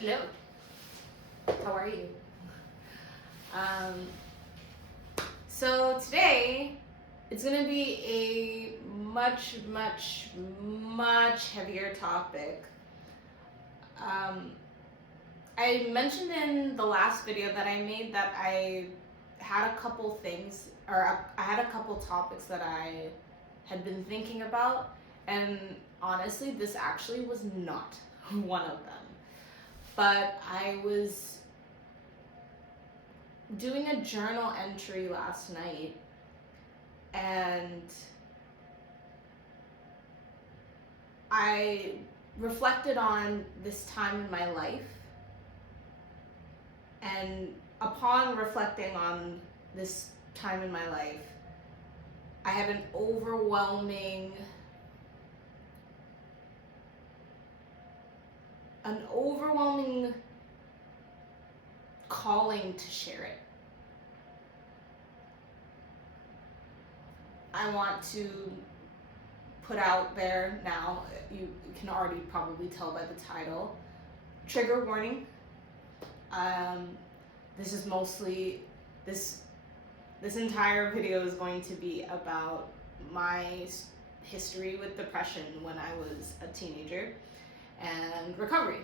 Hello. How are you? Um, so today it's going to be a much heavier topic. Um, I mentioned in the last video that I made that I had a couple things, or I had a couple topics that I had been thinking about, and honestly, this actually was not one of them. But I was doing a journal entry last night, and I reflected on this time in my life, and upon reflecting on this time in my life, I had an overwhelming calling to share it. I want to put out there now, you can already probably tell by the title, trigger warning. This is mostly, this entire video is going to be about my history with depression when I was a teenager and recovery.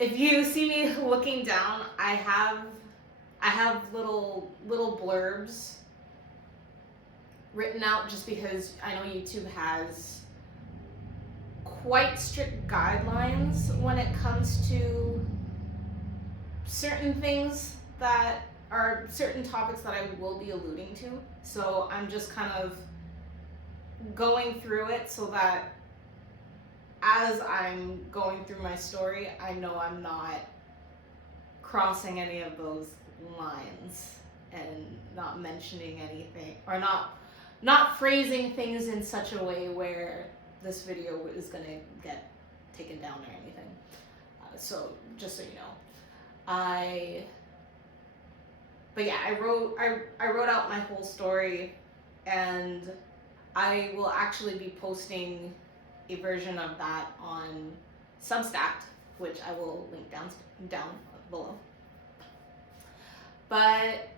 If you see me looking down, I have little blurbs written out just because I know YouTube has quite strict guidelines when it comes to certain things that are certain topics that I will be alluding to. So I'm just kind of going through it so that as I'm going through my story, I know I'm not crossing any of those lines and not mentioning anything, or not phrasing things in such a way where this video is going to get taken down or anything. So just so you know, I wrote out my whole story, and I will actually be posting a version of that on Substack, which I will link down below. But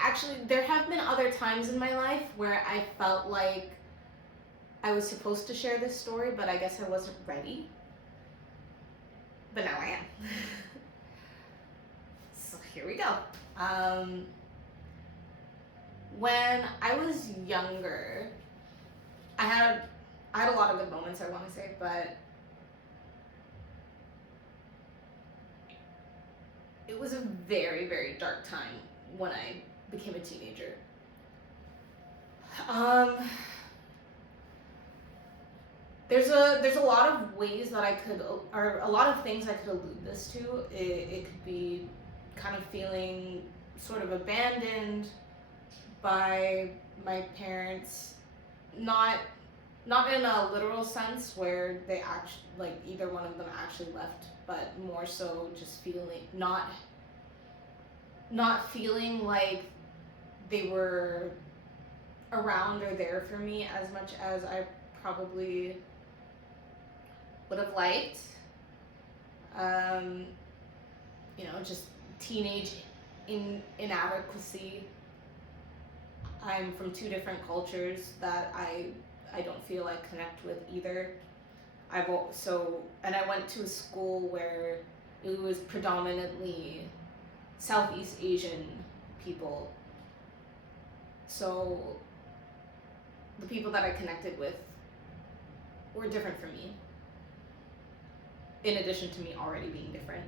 actually, there have been other times in my life where I felt like I was supposed to share this story, but I guess I wasn't ready. But now I am. So here we go. When I was younger, I had a lot of good moments, I want to say, but it was a very, very dark time when I became a teenager. There's a lot of ways that I could, or a lot of things I could allude this to. It could be kind of feeling sort of abandoned by my parents, not in a literal sense where they actually, like, either one of them actually left, but more so just feeling not feeling like they were around or there for me as much as I probably would have liked. Just teenage inadequacy. I'm from two different cultures that I don't feel I connect with either. And I went to a school where it was predominantly Southeast Asian people. So the people that I connected with were different from me, in addition to me already being different.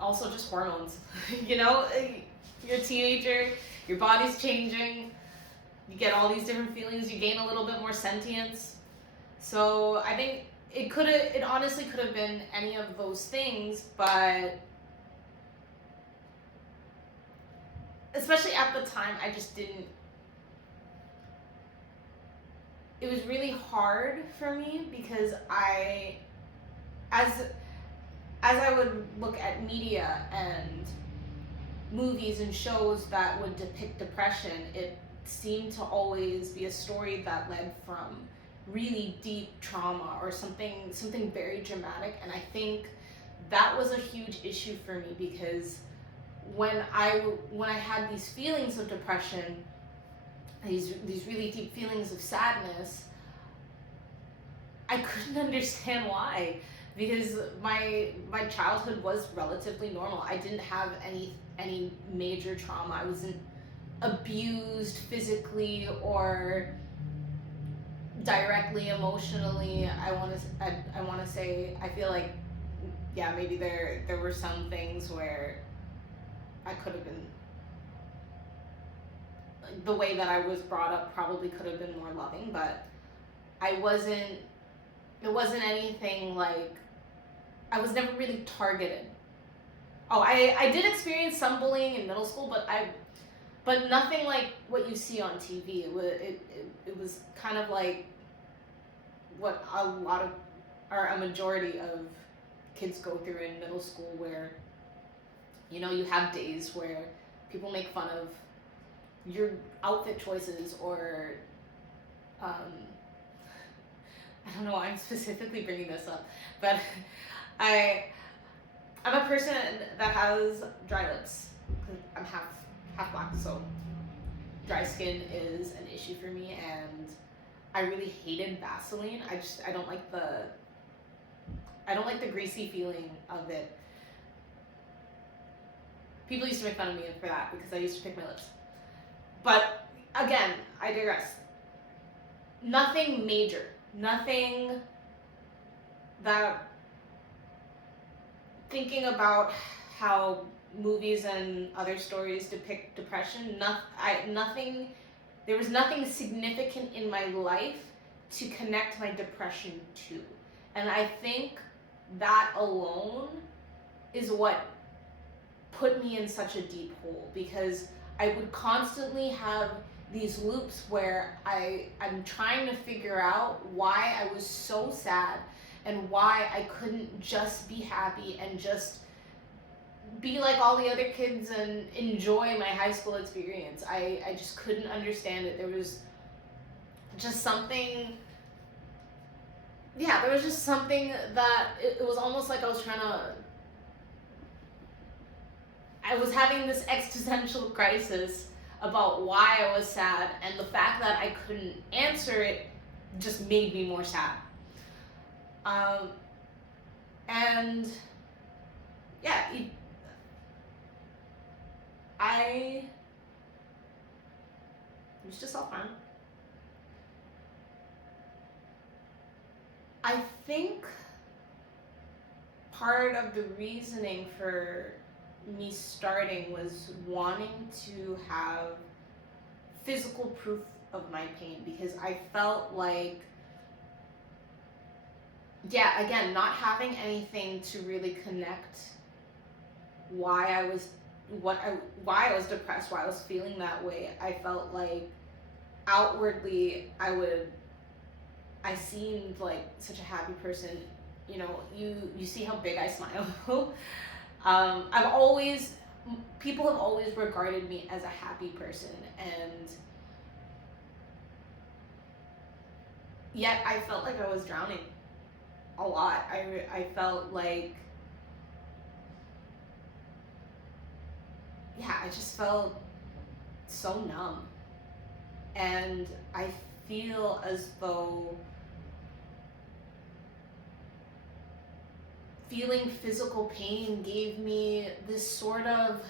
Also just hormones. You're a teenager, your body's changing, you get all these different feelings, you gain a little bit more sentience. So I think it honestly could have been any of those things, but especially at the time, I just didn't. It was really hard for me because as I would look at media and movies and shows that would depict depression, it seemed to always be a story that led from really deep trauma or something very dramatic. And I think that was a huge issue for me, because when I had these feelings of depression, these really deep feelings of sadness, I couldn't understand why, because my childhood was relatively normal. I didn't have any major trauma. I wasn't abused physically or directly emotionally. I want to say, I feel like, yeah, maybe there were some things where I could have been, the way that I was brought up probably could have been more loving, but I wasn't it wasn't anything like, I was never really targeted. Oh, I did experience some bullying in middle school, but nothing like what you see on TV. It was kind of like what a lot of, or a majority of kids go through in middle school, where you have days where people make fun of your outfit choices, or I don't know why I'm specifically bringing this up, but I'm a person that has dry lips. I'm half black, so dry skin is an issue for me, and I really hated Vaseline. I don't like the greasy feeling of it. People used to make fun of me for that because I used to pick my lips. But again, I digress. Nothing major. Nothing that, thinking about how movies and other stories depict depression, there was nothing significant in my life to connect my depression to. And I think that alone is what put me in such a deep hole, because I would constantly have these loops where I'm trying to figure out why I was so sad, and why I couldn't just be happy and just be like all the other kids and enjoy my high school experience. I just couldn't understand it. There was just something, yeah, there was just something that it was almost like I was having this existential crisis about why I was sad, and the fact that I couldn't answer it just made me more sad. And yeah, I used to self-harm. I think part of the reasoning for me starting was wanting to have physical proof of my pain, because I felt like, yeah, again, not having anything to really connect why I was depressed, why I was feeling that way. I felt like outwardly I seemed like such a happy person. You see how big I smile. People have always regarded me as a happy person, and yet I felt like I was drowning a lot. I felt like, yeah, I just felt so numb, and I feel as though feeling physical pain gave me this sort of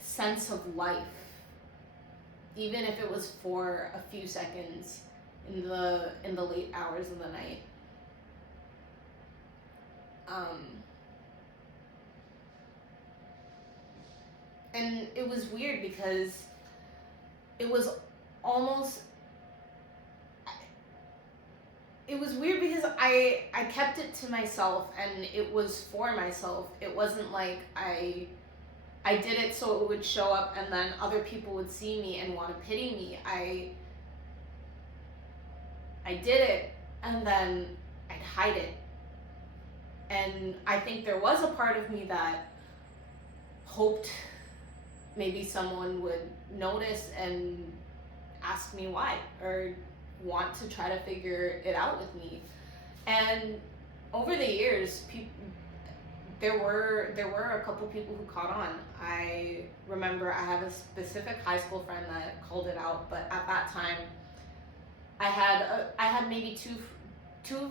sense of life, even if it was for a few seconds in the late hours of the night. And it was weird, because it was almost it was weird because I kept it to myself, and it was for myself. It wasn't like I did it so it would show up and then other people would see me and want to pity me. I did it, and then I'd hide it. And I think there was a part of me that hoped maybe someone would notice and ask me why, or want to try to figure it out with me. And over the years, there were a couple people who caught on. I remember I have a specific high school friend that called it out, but at that time, I had maybe two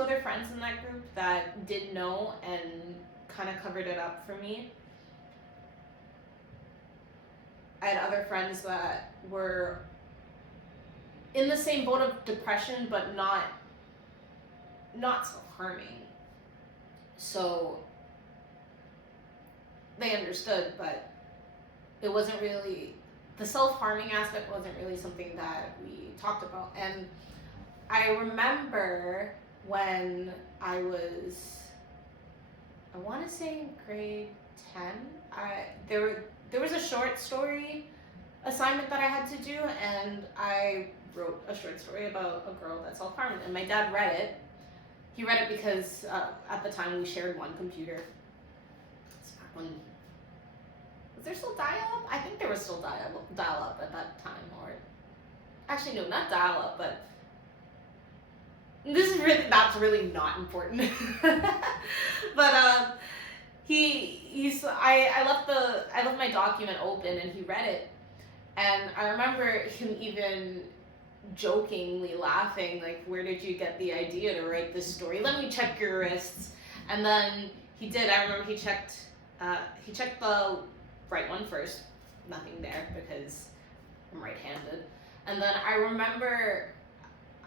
other friends in that group that did know and kind of covered it up for me. I had other friends that were in the same boat of depression, but not self-harming. So they understood, but it wasn't really, the self-harming aspect wasn't really something that we talked about. And I remember when I want to say in grade 10, there was a short story assignment that I had to do, and I wrote a short story about a girl that self-harmed, and my dad read it. He read it because at the time we shared one computer. It's back when, was there still dial-up? I think there was still dial-up at that time, or actually no, not dial-up, but that's really not important. But I left my document open and he read it, and I remember him even jokingly laughing, like, where did you get the idea to write this story? Let me check your wrists. And then he did. I remember he checked the right one first. Nothing there because I'm right-handed. And then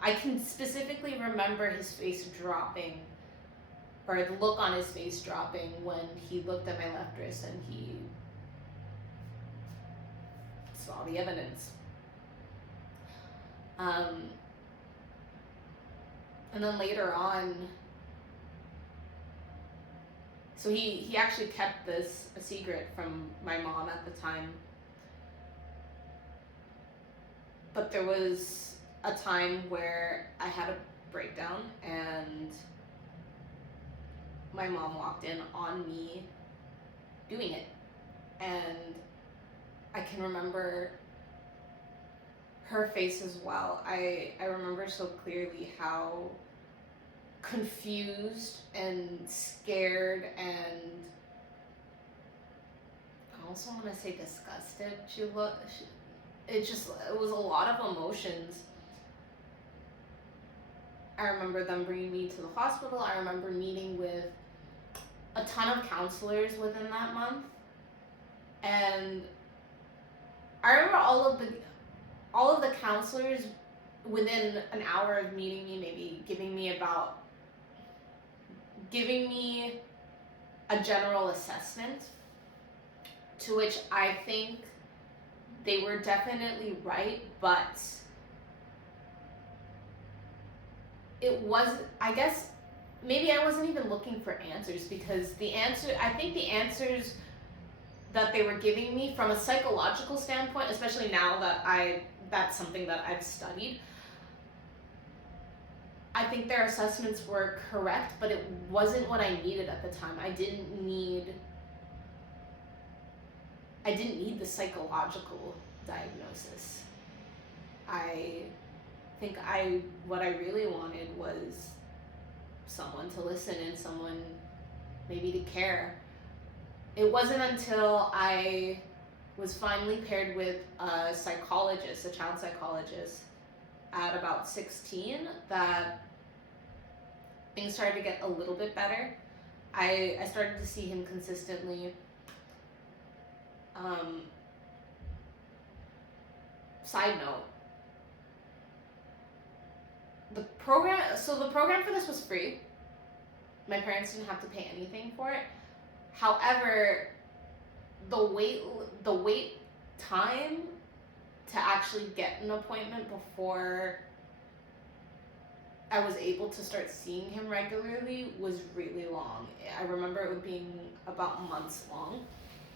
I can specifically remember his face dropping, or the look on his face dropping when he looked at my left wrist and he saw the evidence. And then later on, so he actually kept this a secret from my mom at the time. But there was a time where I had a breakdown and my mom walked in on me doing it. And I can remember her face as well. I remember so clearly how confused and scared and I also want to say disgusted she looked. It was a lot of emotions. I remember them bringing me to the hospital. I remember meeting with a ton of counselors within that month. And I remember all of the counselors within an hour of meeting me, maybe giving me a general assessment, to which I think they were definitely right, but it was, I guess, maybe I wasn't even looking for answers, because I think the answers that they were giving me from a psychological standpoint, especially now that that's something that I've studied, I think their assessments were correct, but it wasn't what I needed at the time. I didn't need the psychological diagnosis. I think what I really wanted was someone to listen and someone maybe to care. It wasn't until I was finally paired with a psychologist, a child psychologist, at about 16 that things started to get a little bit better. I started to see him consistently. Side note, the program for this was free. My parents didn't have to pay anything for it. However, the wait time to actually get an appointment before I was able to start seeing him regularly was really long. I remember it being about months long.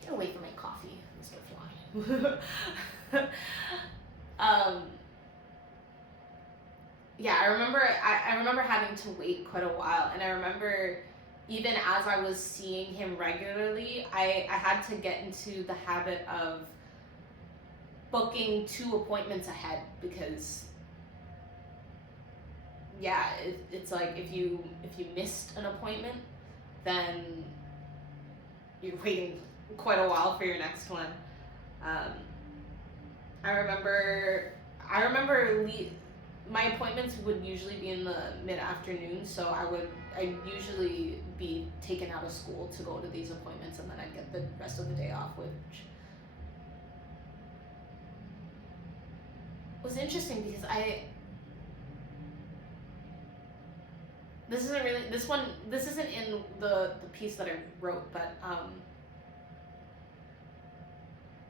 Get away from my coffee, Mr. Fly. Yeah, I remember having to wait quite a while, and I remember even as I was seeing him regularly, I had to get into the habit of booking 2 appointments ahead, because yeah, it's like if you missed an appointment, then you're waiting quite a while for your next one. Um, I remember my appointments would usually be in the mid-afternoon, so I'd usually be taken out of school to go to these appointments, and then I'd get the rest of the day off, which was interesting because this isn't in the piece that I wrote, but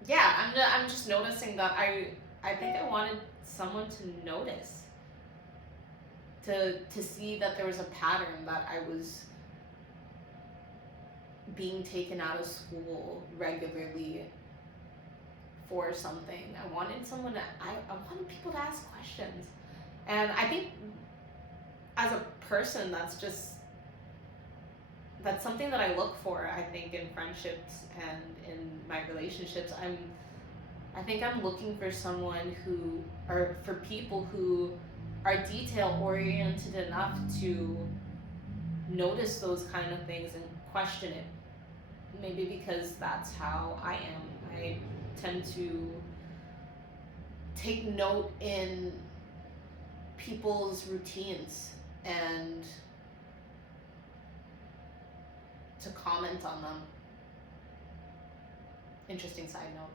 yeah, I'm just noticing that I think I wanted someone to notice, to see that there was a pattern, that I was being taken out of school regularly for something. I wanted I wanted people to ask questions, and I think as a person, that's something that I look for. I think in friendships and in my relationships, I think I'm looking for someone or for people who are detail oriented enough to notice those kind of things and question it. Maybe because that's how I am. I tend to take note in people's routines and to comment on them. Interesting side note.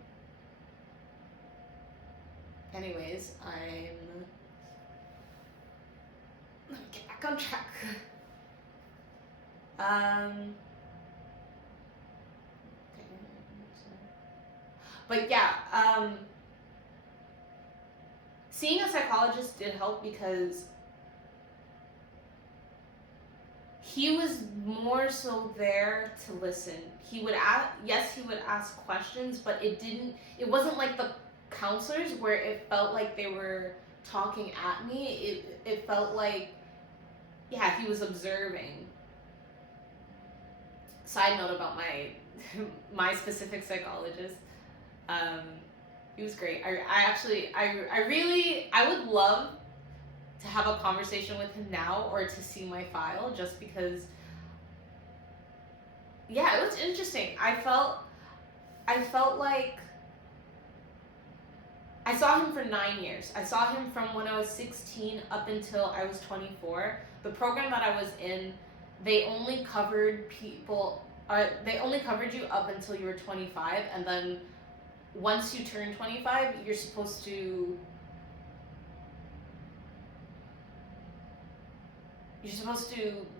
Anyways, let me get back on track. But yeah, seeing a psychologist did help because he was more so there to listen. He would ask questions, but it wasn't like the counselors where it felt like they were talking at me. It felt like, yeah, he was observing. Side note about my specific psychologist. He was great. I would love to have a conversation with him now, or to see my file, just because, yeah, it was interesting. I felt like I saw him for 9 years. I saw him from when I was 16 up until I was 24. The program that I was in, they only covered you up until you were 25, and then once you turn 25, you're supposed to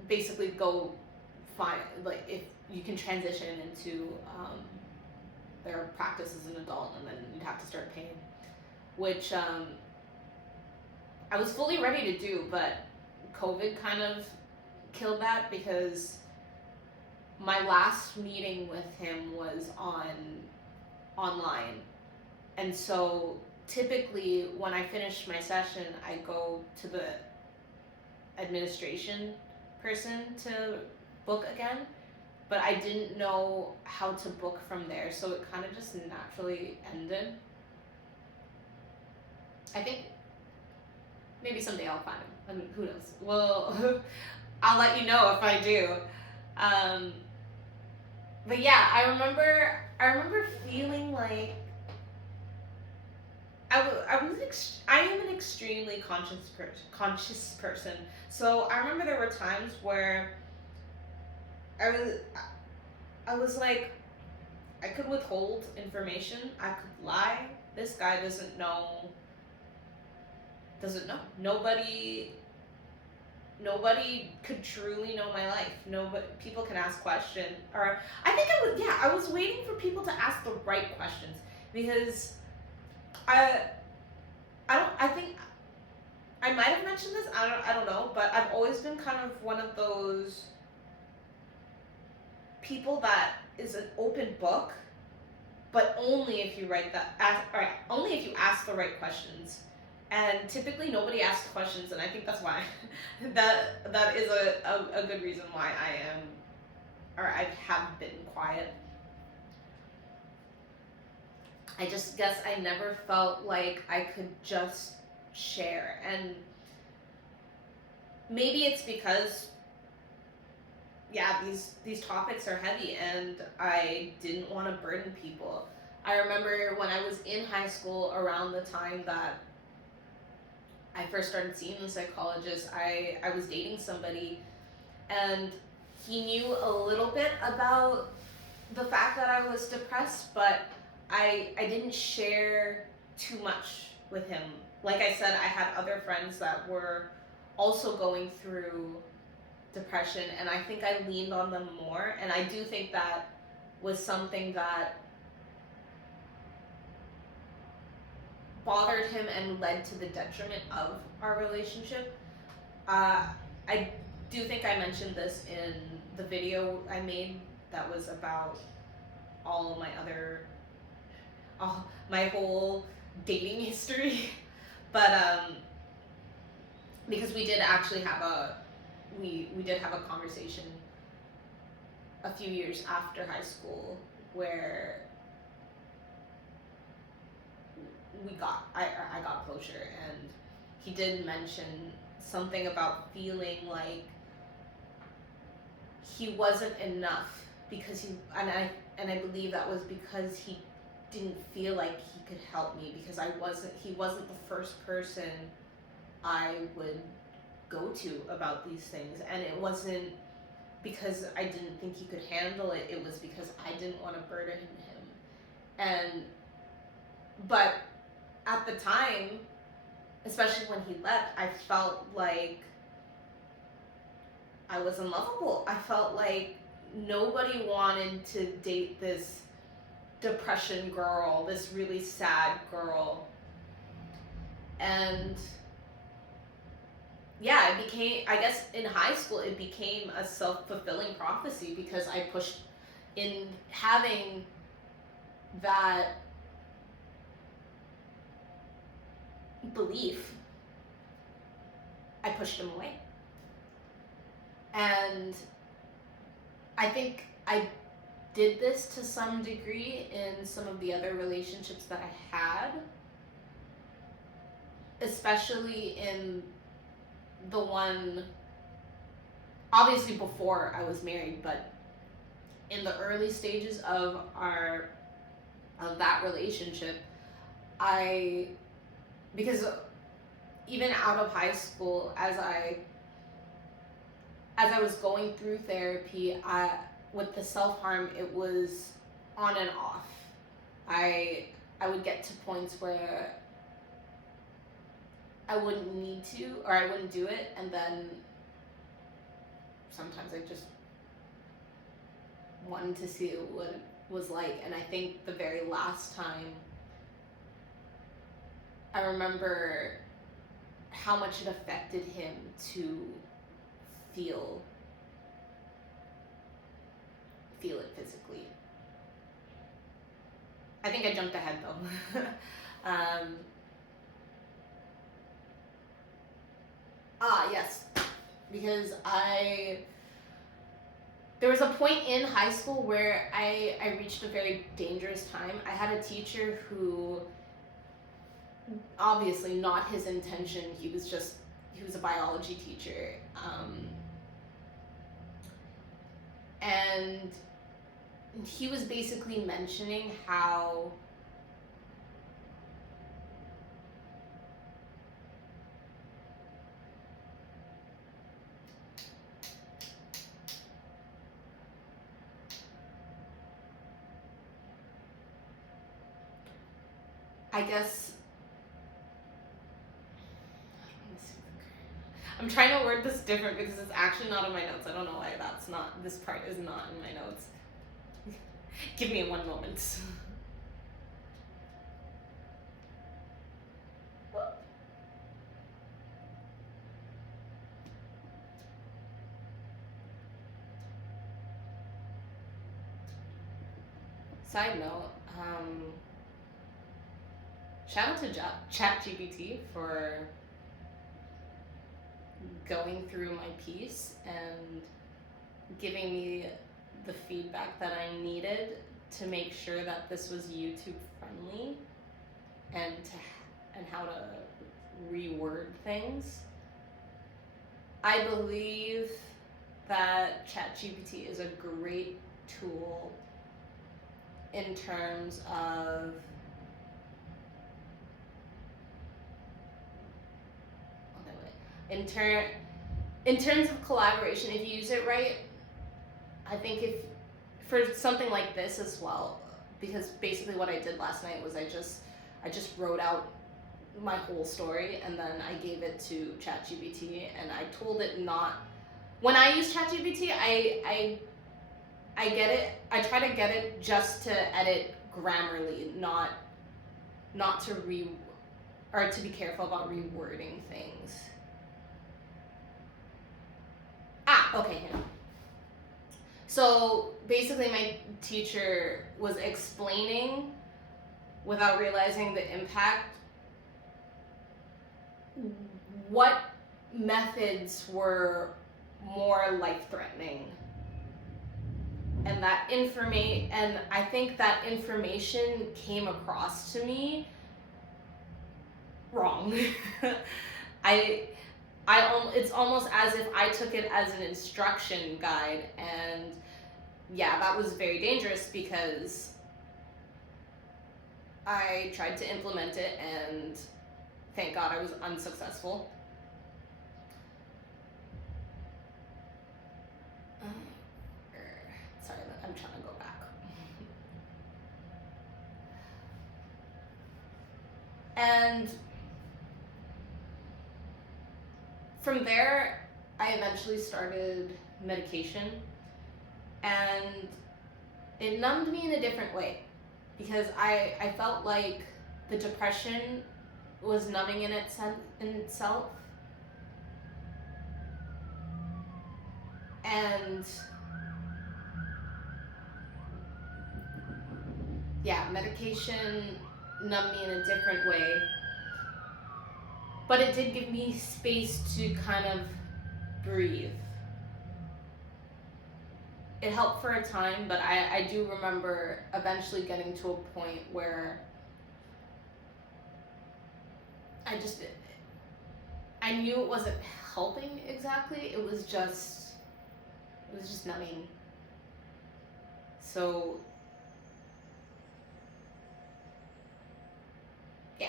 basically go find, like, if you can transition into their practice as an adult, and then you'd have to start paying, which I was fully ready to do, but COVID kind of killed that, because my last meeting with him was online, and so typically when I finish my session, I go to the administration person to book again, but I didn't know how to book from there, so it kind of just naturally ended. I think maybe someday I'll find him. I mean, who knows? Well, I'll let you know if I do. But yeah, I remember feeling like I am an extremely conscious person. So I remember there were times where I was like, I could withhold information, I could lie. This guy doesn't know. Nobody could truly know my life. People can ask questions, or I was waiting for people to ask the right questions, because I think I might have mentioned this, I don't know, but I've always been kind of one of those people that is an open book, but only if you only if you ask the right questions. And typically nobody asks questions, and I think that's why that is a good reason why I have been quiet. I just guess I never felt like I could just share. And maybe it's because, yeah, these topics are heavy and I didn't want to burden people. I remember when I was in high school, around the time that I first started seeing the psychologist, I was dating somebody, and he knew a little bit about the fact that I was depressed, but I didn't share too much with him. Like I said, I had other friends that were also going through depression, and I think I leaned on them more, and I do think that was something that bothered him and led to the detriment of our relationship. I do think I mentioned this in the video I made that was about all of my other, my whole dating history. But because we did actually have we did have a conversation a few years after high school where I got closure, and he did mention something about feeling like he wasn't enough because I believe that was because he didn't feel like he could help me, because he wasn't the first person I would go to about these things, and it wasn't because I didn't think he could handle it, it was because I didn't want to burden him. But at the time, especially when he left, I felt like I was unlovable. I felt like nobody wanted to date this depression girl, this really sad girl. And yeah, it became, I guess in high school, it became a self-fulfilling prophecy because I pushed in having that belief, I pushed him away. And I think I did this to some degree in some of the other relationships that I had, especially in the one, obviously before I was married, but in the early stages of that relationship, because even out of high school, as I was going through therapy, with the self-harm, it was on and off. I would get to points where I wouldn't need to, or I wouldn't do it, and then sometimes I just wanted to see what it was like. And I think the very last time, I remember how much it affected him to feel it physically. I think I jumped ahead though. Yes, because there was a point in high school where I reached a very dangerous time. I had a teacher who, obviously not his intention, he was a biology teacher, and he was basically mentioning how I guess I'm trying to word this different because it's actually not in my notes. I don't know why this part is not in my notes. Give me one moment. Side note, shout out to ChatGPT for going through my piece and giving me the feedback that I needed to make sure that this was YouTube friendly, and how to reword things. I believe that ChatGPT is a great tool in terms of in terms of collaboration. If you use it right, I think if for something like this as well, because basically what I did last night was I just wrote out my whole story and then I gave it to ChatGPT and I told it not. When I use ChatGPT, I get it. I try to get it just to edit grammarly, not to or to be careful about rewording things. Okay, here. So basically my teacher was explaining, without realizing the impact, what methods were more life-threatening. And I think that information came across to me wrong. It's almost as if I took it as an instruction guide, and yeah, that was very dangerous because I tried to implement it and thank God I was unsuccessful. Sorry, I'm trying to go back. And from there, I eventually started medication, and it numbed me in a different way because I felt like the depression was numbing in itself. And yeah, medication numbed me in a different way. But it did give me space to kind of breathe. It helped for a time, but I do remember eventually getting to a point where I knew it wasn't helping exactly. It was just numbing. So yeah.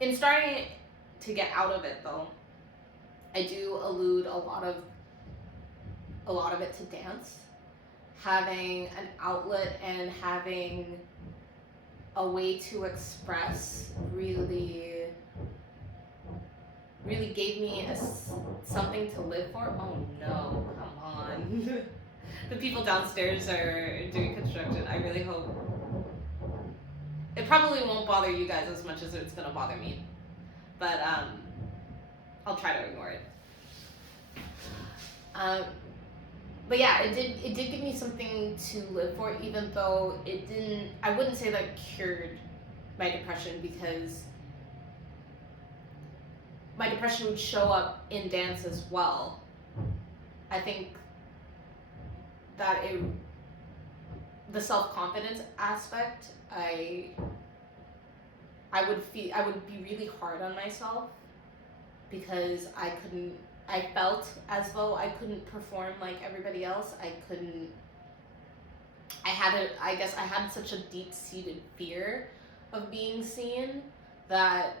In starting to get out of it though, I do allude a lot of it to dance. Having an outlet and having a way to express really gave me something to live for. Oh no, come on. The people downstairs are doing construction. I really hope. It probably won't bother you guys as much as it's gonna bother me. But I'll try to ignore it. But yeah, it did give me something to live for, even though it didn't. I wouldn't say that cured my depression, because my depression would show up in dance as well. I think that the self-confidence aspect, I would be really hard on myself because I felt as though I couldn't perform like everybody else. I guess I had such a deep-seated fear of being seen that,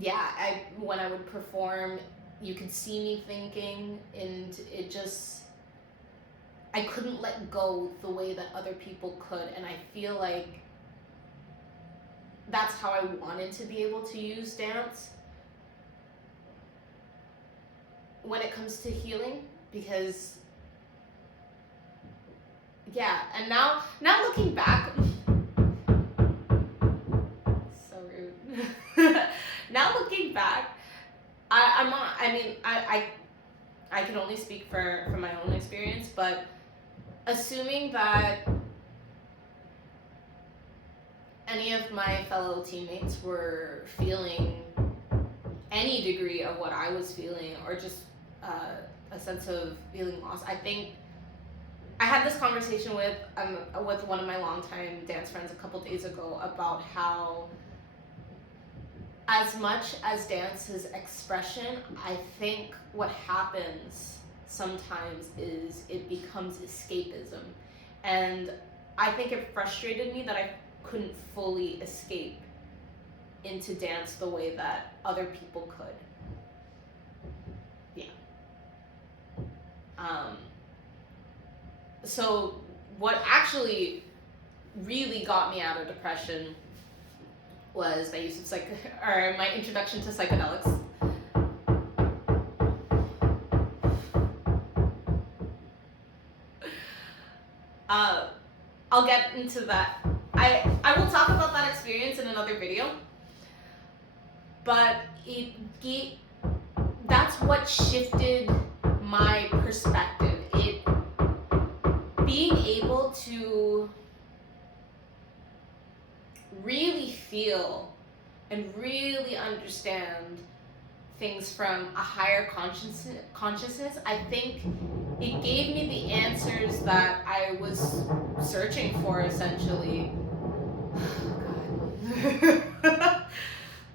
yeah, when I would perform, you could see me thinking, and I couldn't let go the way that other people could, and I feel like that's how I wanted to be able to use dance when it comes to healing, because yeah, and now looking back, so rude. Now looking back, I can only speak for my own experience, but assuming that any of my fellow teammates were feeling any degree of what I was feeling, or just a sense of feeling lost, I think I had this conversation with one of my longtime dance friends a couple days ago about how as much as dance is expression, I think what happens sometimes is it becomes escapism. And I think it frustrated me that I couldn't fully escape into dance the way that other people could. Yeah. So what actually really got me out of depression was my use of or my introduction to psychedelics. I'll get into that. I will talk about that experience in another video. But that's what shifted my perspective. Being able to really feel and really understand things from a higher consciousness, I think it gave me the answers that I was searching for, essentially. God.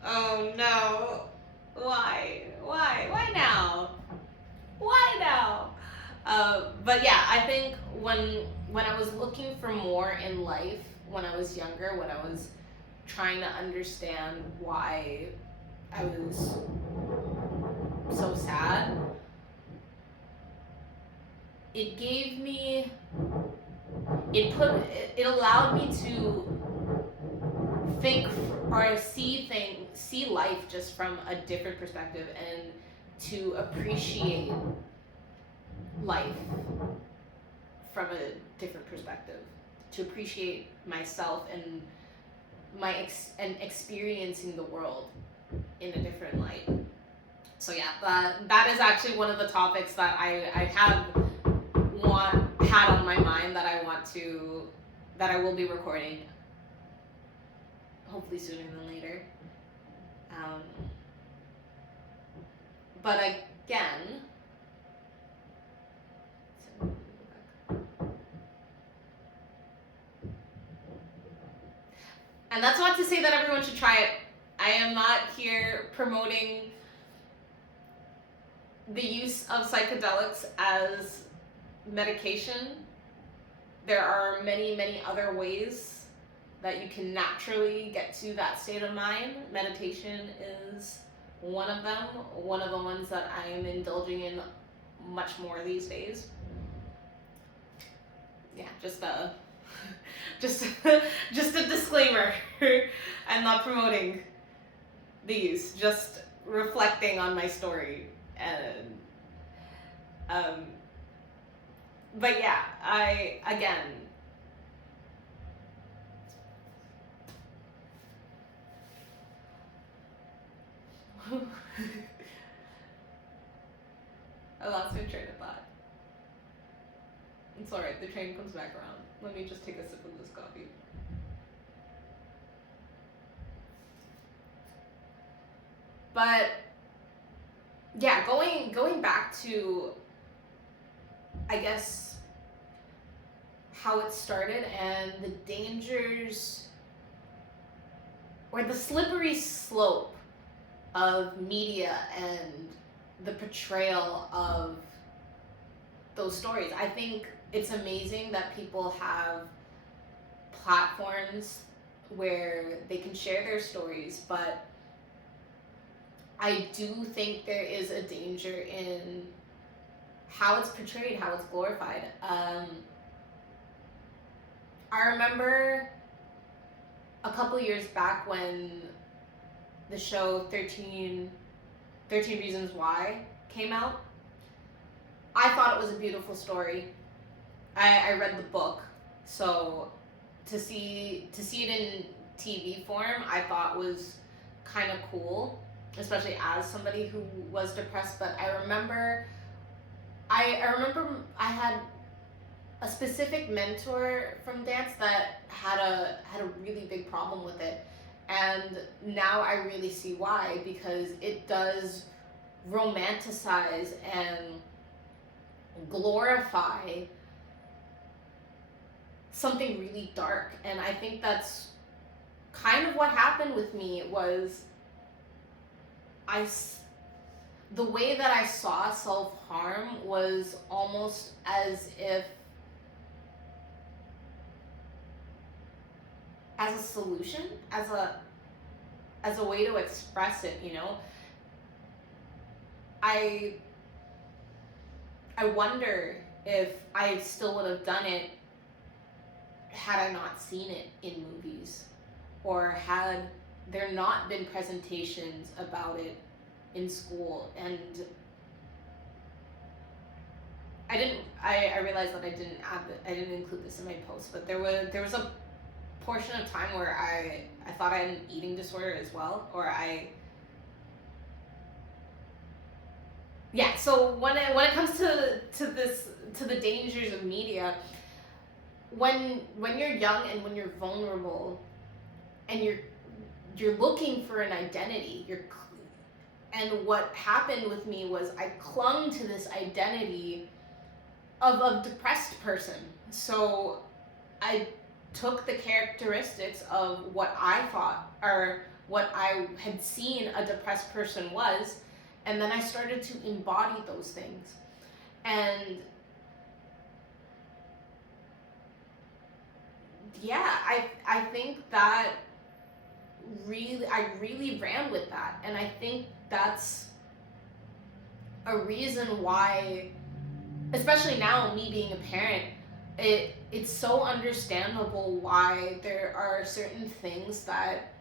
Oh no. Why now? Why now? But yeah, I think when I was looking for more in life, when I was younger, when I was trying to understand why I was so sad, it allowed me to think or see life just from a different perspective, and to appreciate life from a different perspective, to appreciate myself and experiencing the world in a different light. So yeah, that is actually one of the topics that I had on my mind that I will be recording, hopefully sooner than later. But again, and that's not to say that everyone should try it. I am not here promoting the use of psychedelics as medication. There are many, many other ways that you can naturally get to that state of mind. Meditation is one of them, one of the ones that I am indulging in much more these days. Yeah, just a disclaimer. I'm not promoting the use, just reflecting on my story. And but yeah, I lost my train of thought. It's alright, the train comes back around. Let me just take a sip of this coffee. But yeah, going back to, I guess, how it started and the dangers or the slippery slope of media and the portrayal of those stories. I think it's amazing that people have platforms where they can share their stories, but I do think there is a danger in how it's portrayed, how it's glorified. I remember a couple years back when the show 13 Reasons Why came out. I thought it was a beautiful story. I read the book, so to see it in TV form, I thought was kind of cool, especially as somebody who was depressed. But I remember I had a specific mentor from dance that had a really big problem with it, and now I really see why, because it does romanticize and glorify something really dark. And I think that's kind of what happened with me. Was the way that I saw self-harm was almost as if as a solution, as a way to express it, you know. I wonder if I still would have done it had I not seen it in movies, or had there not been presentations about it in school. And I realized that I didn't include this in my post, but there was a portion of time where I thought I had an eating disorder as well, or so when it comes to the dangers of media, when you're young and when you're vulnerable and you're looking for an identity, and what happened with me was I clung to this identity of a depressed person. So I took the characteristics of what I thought, or what I had seen a depressed person was, and then I started to embody those things. And yeah, I think that I really ran with that. And I think that's a reason why, especially now, me being a parent, it's so understandable why there are certain things that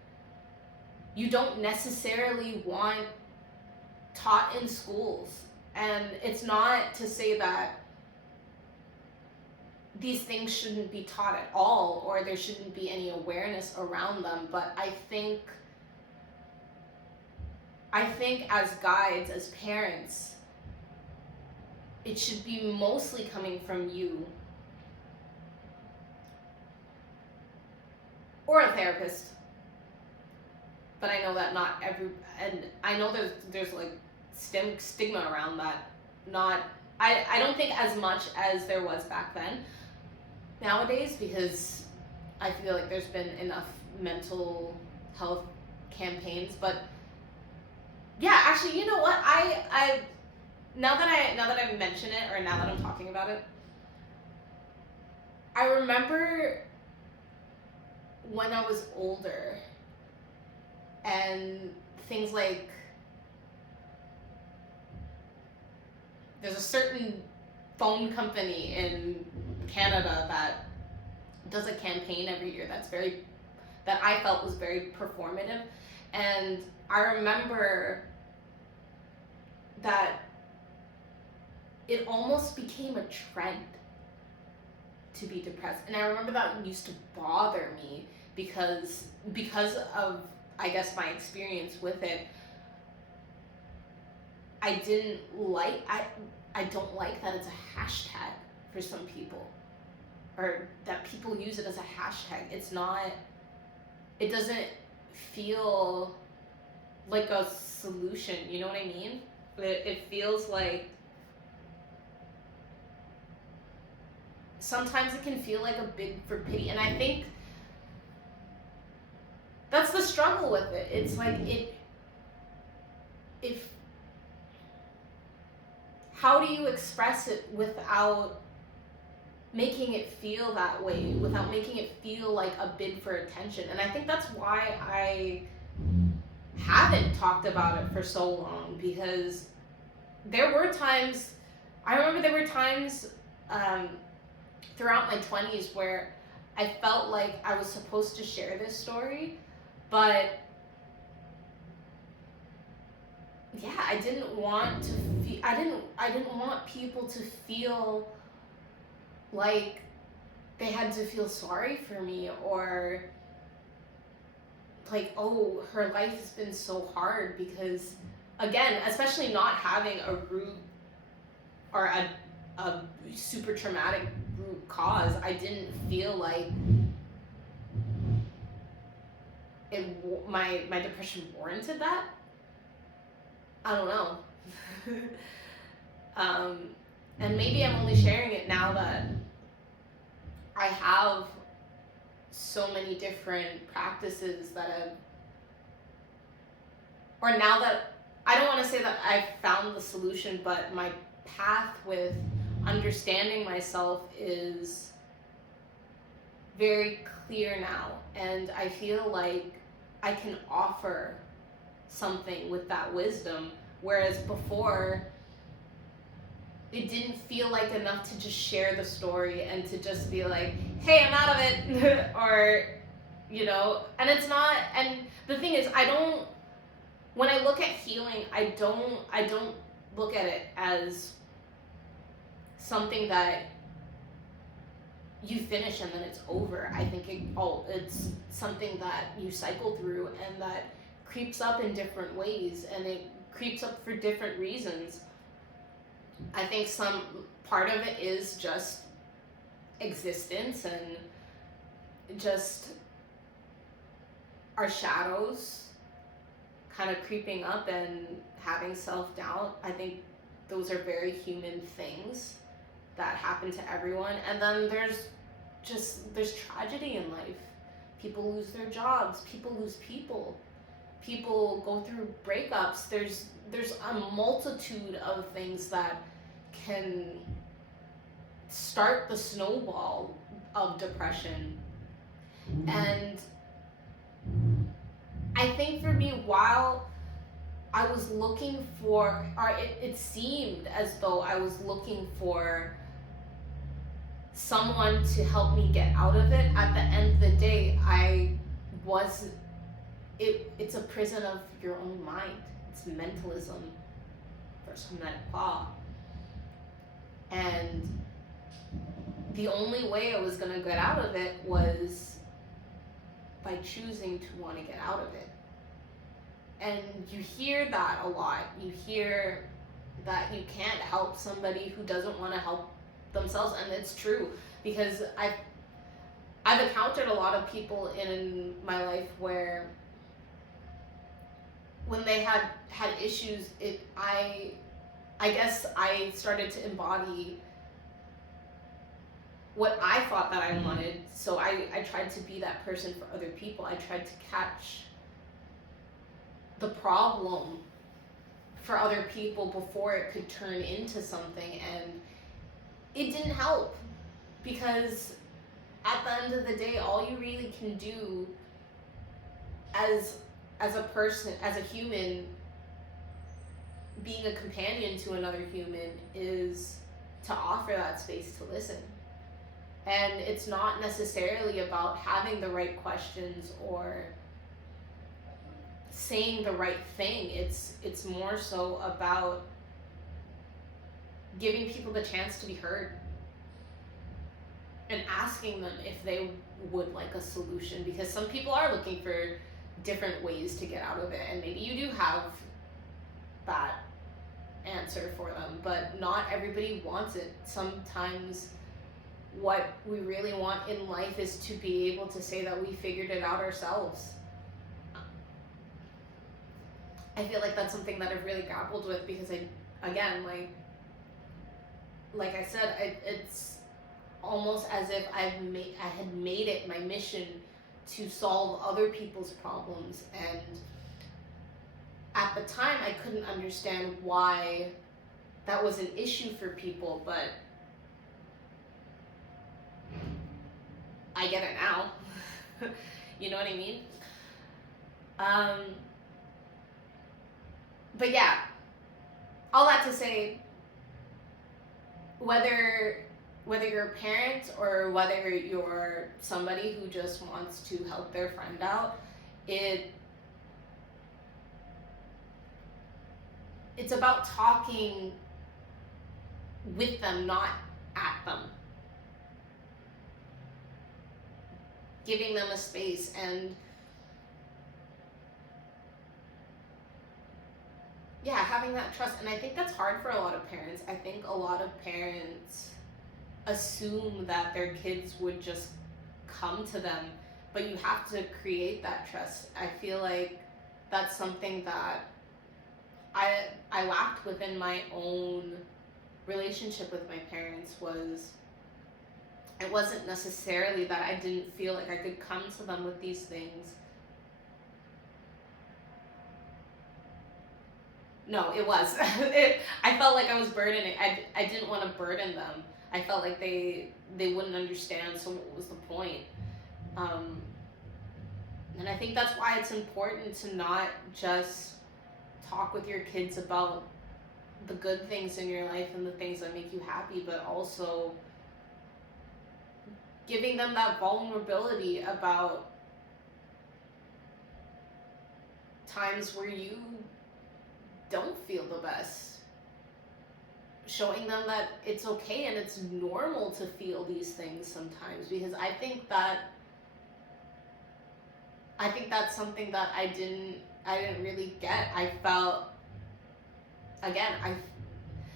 you don't necessarily want taught in schools. And it's not to say that these things shouldn't be taught at all, or there shouldn't be any awareness around them, but I think as guides, as parents, it should be mostly coming from you or a therapist. But I know that not every, and I know there's like stigma around that. I don't think as much as there was back then nowadays, because I feel like there's been enough mental health campaigns. But yeah, actually, you know what? I now that I mention it, or now that I'm talking about it, I remember when I was older, and things like, there's a certain phone company in Canada that does a campaign every year that I felt was very performative. And I remember that it almost became a trend to be depressed. And I remember that used to bother me because of, I guess, my experience with it. I don't like that it's a hashtag for some people, or that people use it as a hashtag. It doesn't feel like a solution, you know what I mean? It feels like, sometimes it can feel like a bid for pity. And I think that's the struggle with it. It's like, how do you express it without making it feel that way, without making it feel like a bid for attention? And I think that's why I haven't talked about it for so long, because I remember there were times throughout my 20s where I felt like I was supposed to share this story, but yeah, I didn't want people to feel like they had to feel sorry for me, or like, oh, her life has been so hard, because, again, especially not having a root, or a super traumatic root cause, I didn't feel like my depression warranted that. I don't know. And maybe I'm only sharing it now that I have so many different practices that now that I don't want to say that I've found the solution, but my path with understanding myself is very clear now, and I feel like I can offer something with that wisdom, whereas before it didn't feel like enough to just share the story and to just be like, hey, I'm out of it, or, you know, and it's not, and the thing is, when I look at healing, I don't look at it as something that you finish and then it's over. I think it's something that you cycle through and that creeps up in different ways, and it creeps up for different reasons. I think some part of it is just existence and just our shadows kind of creeping up and having self-doubt. I think those are very human things that happen to everyone. And then there's tragedy in life. People lose their jobs, people lose people go through breakups. There's a multitude of things that can start the snowball of depression. And I think for me, while I was looking for, or it seemed as though I was looking for someone to help me get out of it, at the end of the day, it's a prison of your own mind. It's mentalism versus mental. And the only way I was going to get out of it was by choosing to want to get out of it. And you hear that a lot. You hear that you can't help somebody who doesn't want to help themselves, and it's true, because I've encountered a lot of people in my life where when they had issues, I guess I started to embody what I thought that I wanted. So I tried to be that person for other people. I tried to catch the problem for other people before it could turn into something, and it didn't help, because at the end of the day, all you really can do as a person, as a human, being a companion to another human, is to offer that space to listen. And it's not necessarily about having the right questions or saying the right thing. It's more so about giving people the chance to be heard and asking them if they would like a solution, because some people are looking for different ways to get out of it, and maybe you do have that answer for them, but not everybody wants it. Sometimes what we really want in life is to be able to say that we figured it out ourselves. I feel like that's something that I've really grappled with, because again, like I said, it's almost as if I had made it my mission to solve other people's problems, and at the time I couldn't understand why that was an issue for people, but I get it now. You know what I mean? But yeah, all that to say, whether you're a parent or whether you're somebody who just wants to help their friend out, it's about talking with them, not at them. Giving them a space and having that trust. And I think that's hard for a lot of parents. I think a lot of parents assume that their kids would just come to them, but you have to create that trust. I feel like that's something that I lacked within my own relationship with my parents. It wasn't necessarily that I didn't feel like I could come to them with these things. No, it was. I felt like I was burdening. I didn't want to burden them. I felt like they wouldn't understand. So what was the point? Um, and I think that's why it's important to not just talk with your kids about the good things in your life and the things that make you happy, but also giving them that vulnerability about times where you don't feel the best. Showing them that it's okay and it's normal to feel these things sometimes, because I think that's something that I didn't really get. I felt, again,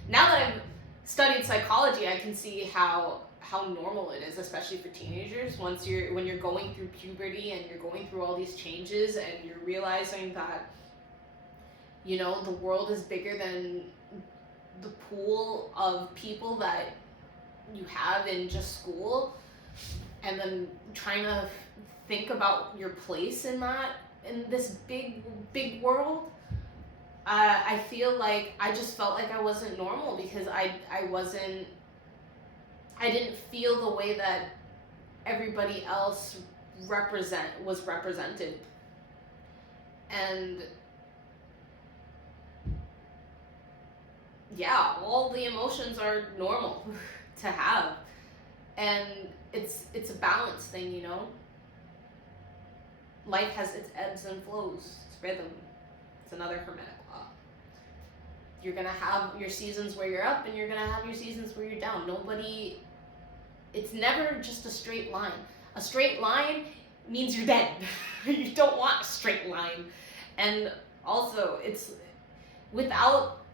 now that I've studied psychology, I can see how normal it is, especially for teenagers. When you're going through puberty and you're going through all these changes and you're realizing that, you know, the world is bigger than the pool of people that you have in just school, and then trying to think about your place in this big world. I feel like I just felt like I wasn't normal, because I didn't feel the way that everybody else was represented. And yeah, all the emotions are normal to have, and it's a balance thing, you know. Life has its ebbs and flows. It's rhythm. It's another Hermetic law. You're gonna have your seasons where you're up, and you're gonna have your seasons where you're down. It's never just a straight line. A straight line means you're dead. You don't want a straight line. And also, it's without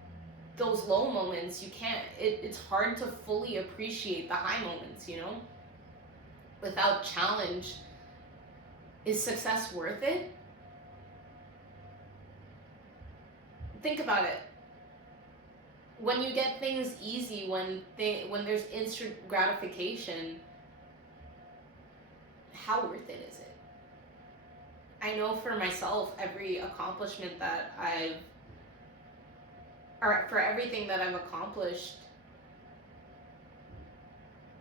those low moments, you can't, it's hard to fully appreciate the high moments, you know? Without challenge, is success worth it? Think about it. When you get things easy, when there's instant gratification, how worth it is it? I know for myself, every accomplishment for everything that I've accomplished,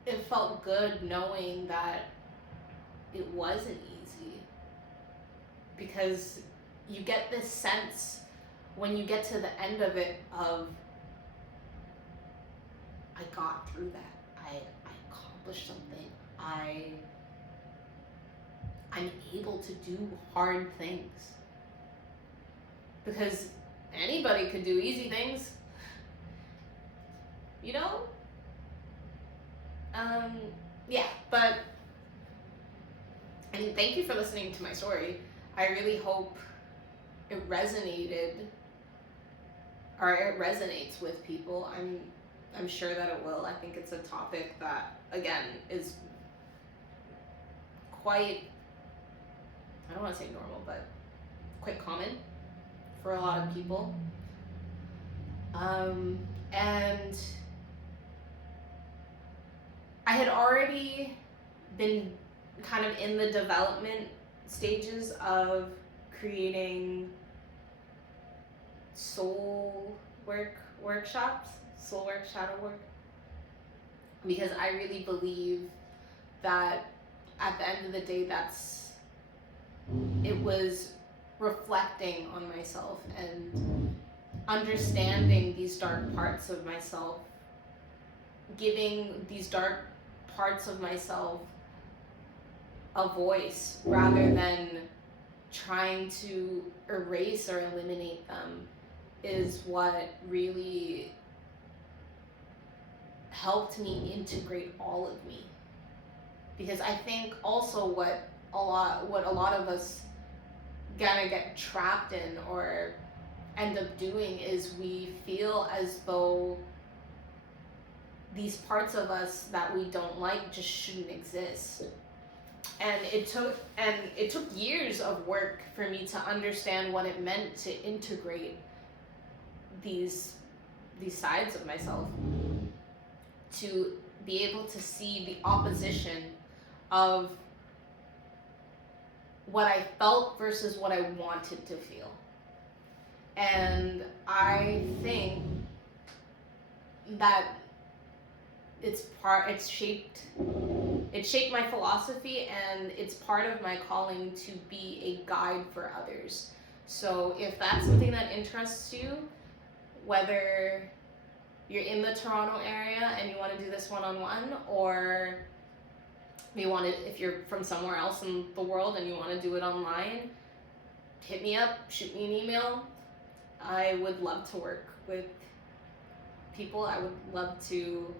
it felt good knowing that it wasn't easy. Because you get this sense when you get to the end of it of, I got through that. I accomplished something. I'm able to do hard things. Because anybody could do easy things, you know? Yeah, but, and thank you for listening to my story. I really hope it resonated, or it resonates with people. I'm sure that it will. I think it's a topic that, again, is quite, I don't want to say normal, but quite common for a lot of people. And I had already been kind of in the development stages of creating soul work workshops, soul work, shadow work, because I really believe that at the end of the day, it was reflecting on myself and understanding these dark parts of myself, giving these dark parts of myself a voice rather than trying to erase or eliminate them, is what really helped me integrate all of me. Because I think also what a lot of us gonna get trapped in or end up doing is we feel as though these parts of us that we don't like just shouldn't exist. And it took years of work for me to understand what it meant to integrate these sides of myself, to be able to see the opposition of what I felt versus what I wanted to feel. And I I think that it's shaped my philosophy, and it's part of my calling to be a guide for others. So if that's something that interests you, whether you're in the Toronto area and you want to do this one-on-one, or if you're from somewhere else in the world and you want to do it online, hit me up, shoot me an email. I would love to work with people. I would love to.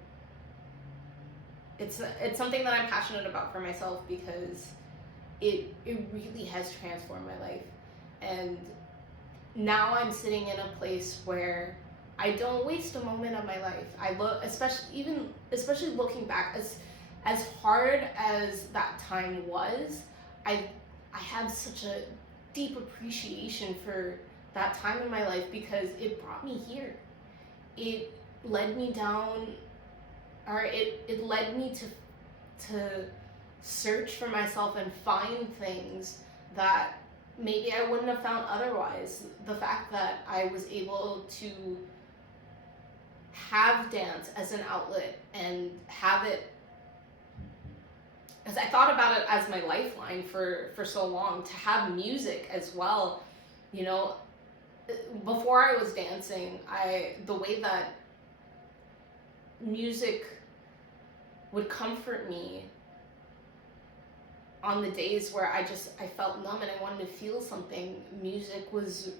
It's something that I'm passionate about for myself, because it really has transformed my life. And now I'm sitting in a place where I don't waste a moment of my life. I look, especially looking back, as hard as that time was, I have such a deep appreciation for that time in my life, because it brought me here. It led me down, or it led me to search for myself and find things that maybe I wouldn't have found otherwise. The fact that I was able to have dance as an outlet and have it, as I thought about it as my lifeline for so long, to have music as well. You know, before I was dancing, the way that music would comfort me on the days where I felt numb and I wanted to feel something, music was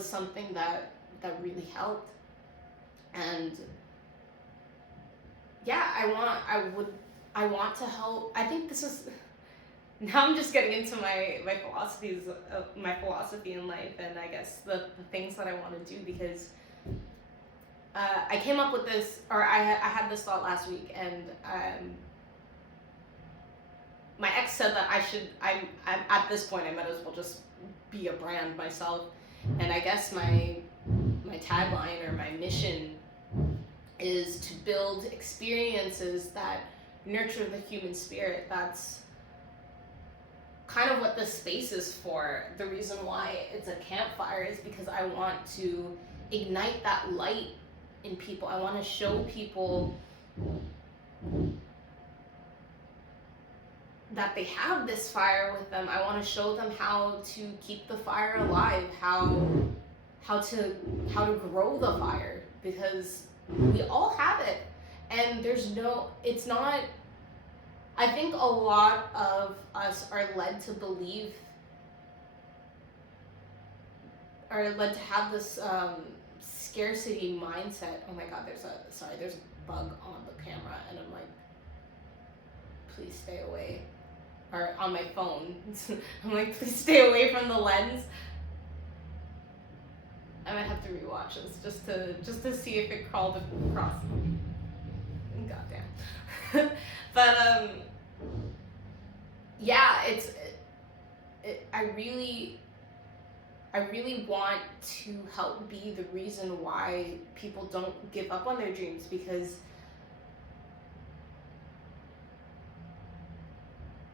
something that really helped. And yeah, I want to help. I think this is, now I'm just getting into my philosophy in life, and I guess the things that I want to do, because I came up with this, or I had this thought last week, and my ex said that I'm at this point I might as well just be a brand myself. And I guess my tagline, or my mission, is to build experiences that nurture the human spirit. That's kind of what this space is for. The reason why it's a campfire is because I want to ignite that light in people. I want to show people that they have this fire with them. I want to show them how to keep the fire alive, how to grow the fire, because we all have it. And it's not, I think a lot of us are led to believe, are led to have this scarcity mindset. Oh my God, there's a bug on the camera, and I'm like, please stay away. Or on my phone, I'm like, please stay away from the lens. I might have to rewatch this just to see if it crawled across. Goddamn. But yeah, I really want to help be the reason why people don't give up on their dreams, because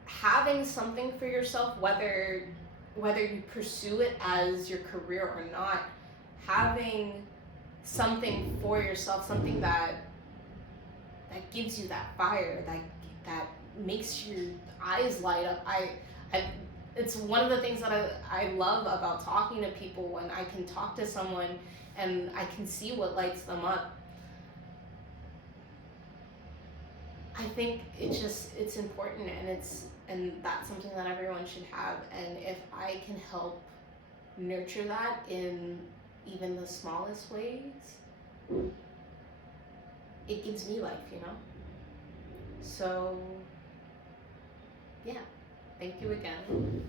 having something for yourself, whether you pursue it as your career or not, having something for yourself, something that gives you that fire, that makes your eyes light up. It's one of the things that I love about talking to people, when I can talk to someone and I can see what lights them up. I think it's important, and that's something that everyone should have. And if I can help nurture that in even the smallest ways, it gives me life, So yeah, thank you again.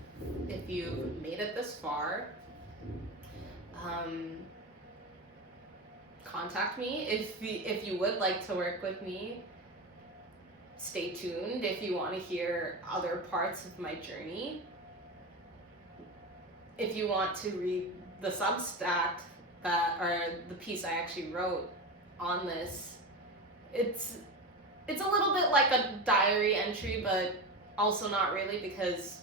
If you've made it this far, contact me if you would like to work with me. Stay tuned if you want to hear other parts of my journey. If you want to read the Substack or the piece I actually wrote on this, it's a little bit like a diary entry, but also not really, because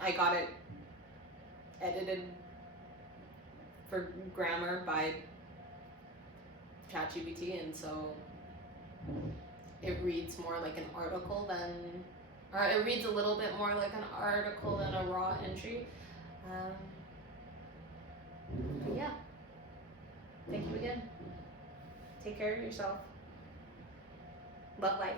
I got it edited for grammar by ChatGPT, and so it reads more like an article than, or it reads a little bit more like an article than a raw entry. But yeah, thank you again. Take care of yourself. Love life.